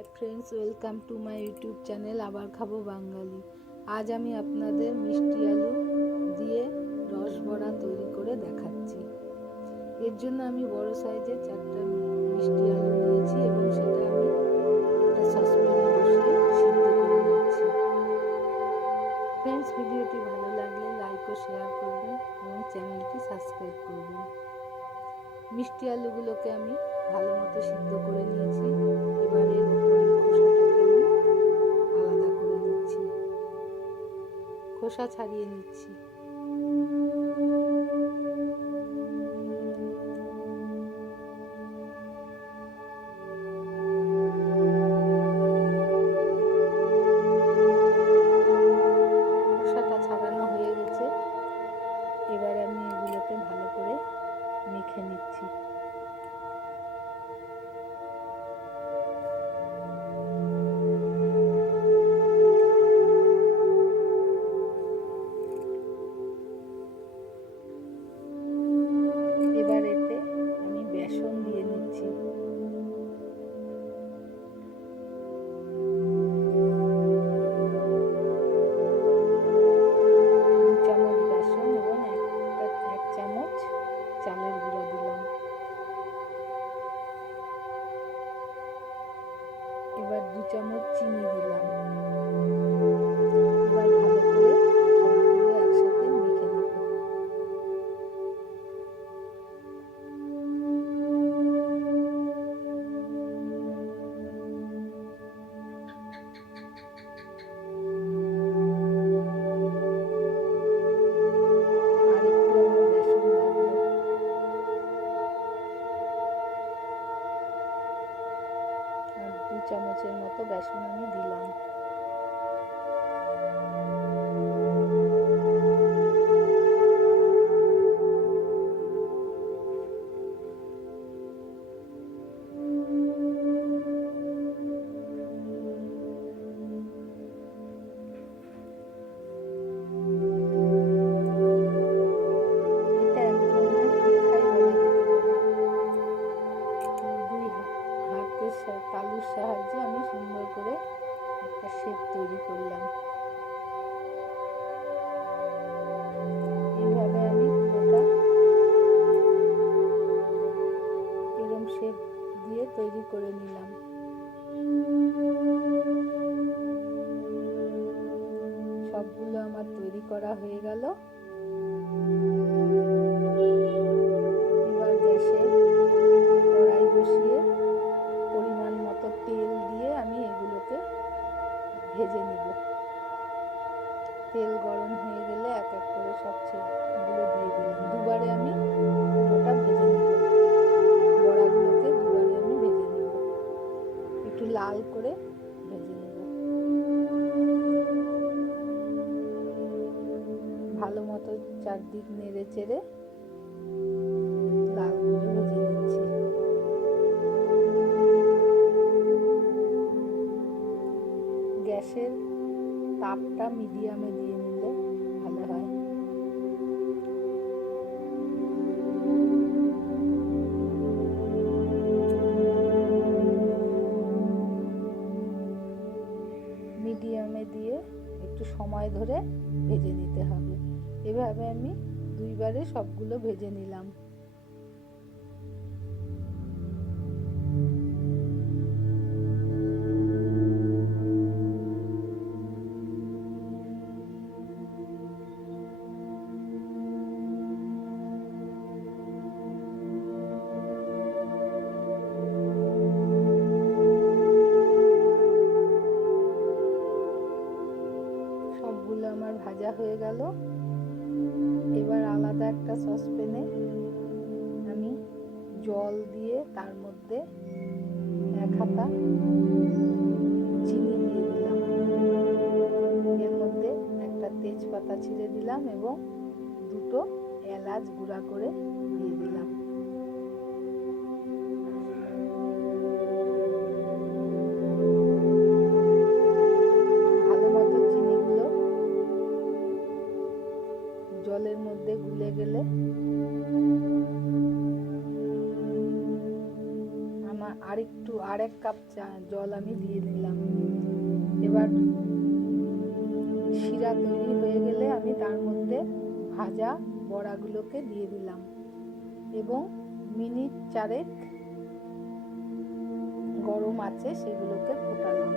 Hi friends welcome to my YouTube channel আবার খাব বাঙালি আজ আমি আপনাদের মিষ্টি আলু দিয়ে রস বড়া তৈরি করে দেখাচ্ছি। এর জন্য আমি বড় সাইজের চারটা মিষ্টি আলু নিয়েছি এবং সেটা আমি একটা সসপ্যানে বসিয়ে সিদ্ধ করে নিচ্ছি। ফ্রেন্ডস ভিডিওটি ভালো লাগলে লাইক ও শেয়ার করবেন এবং চ্যানেলটি সাবস্ক্রাইব করবেন। মিষ্টি আলুগুলোকে আমি ভালো মতো সিদ্ধ করে নিয়েছি। এবার খোসা ছাড়িয়ে নিচ্ছি। চামচ চিনি দিলাম। আমি দিলাম। শেপ তৈরি করলাম। এইভাবে আমি পুরোটা এরম শেপ দিয়ে তৈরি করে নিলাম। সবগুলো আমার তৈরি করা হয়ে গেল। ভেজে নেব। তেল গরম হয়ে গেলে এক এক করে সব ছেগুলো দিয়ে দিলাম। দুবারে আমি পুরোটা ভেজে নেব। বড়াগুলোকে দুবারে আমি ভেজে নেব। একটু লাল করে ভেজে নেব। ভালো মতো চারদিক নেড়ে চেড়ে গ্যাসের তাপটা মিডিয়ামে দিয়ে নিলে ভালো হয়। মিডিয়ামে দিয়ে একটু সময় ধরে ভেজে নিতে হবে। এভাবে আমি দুইবারে সবগুলো ভেজে নিলাম। গেল। এবার আলাদা একটা সসপ্যানে আমি জল দিয়ে তার মধ্যে এক হাতা চিনি দিয়ে দিলাম। এর মধ্যে একটা তেজপাতা ছিঁড়ে দিলাম এবং দুটো এলাচ গুঁড়া করে দিয়ে দিলাম। গেলে আরেকটু আর আরেক কাপ চা, জল আমি দিয়ে দিলাম। এবার শিরা তৈরি হয়ে গেলে আমি তার মধ্যে ভাজা বড়াগুলোকে দিয়ে দিলাম। এবং মিনিট চারেক গরম আছে সেগুলোকে ফোটালাম।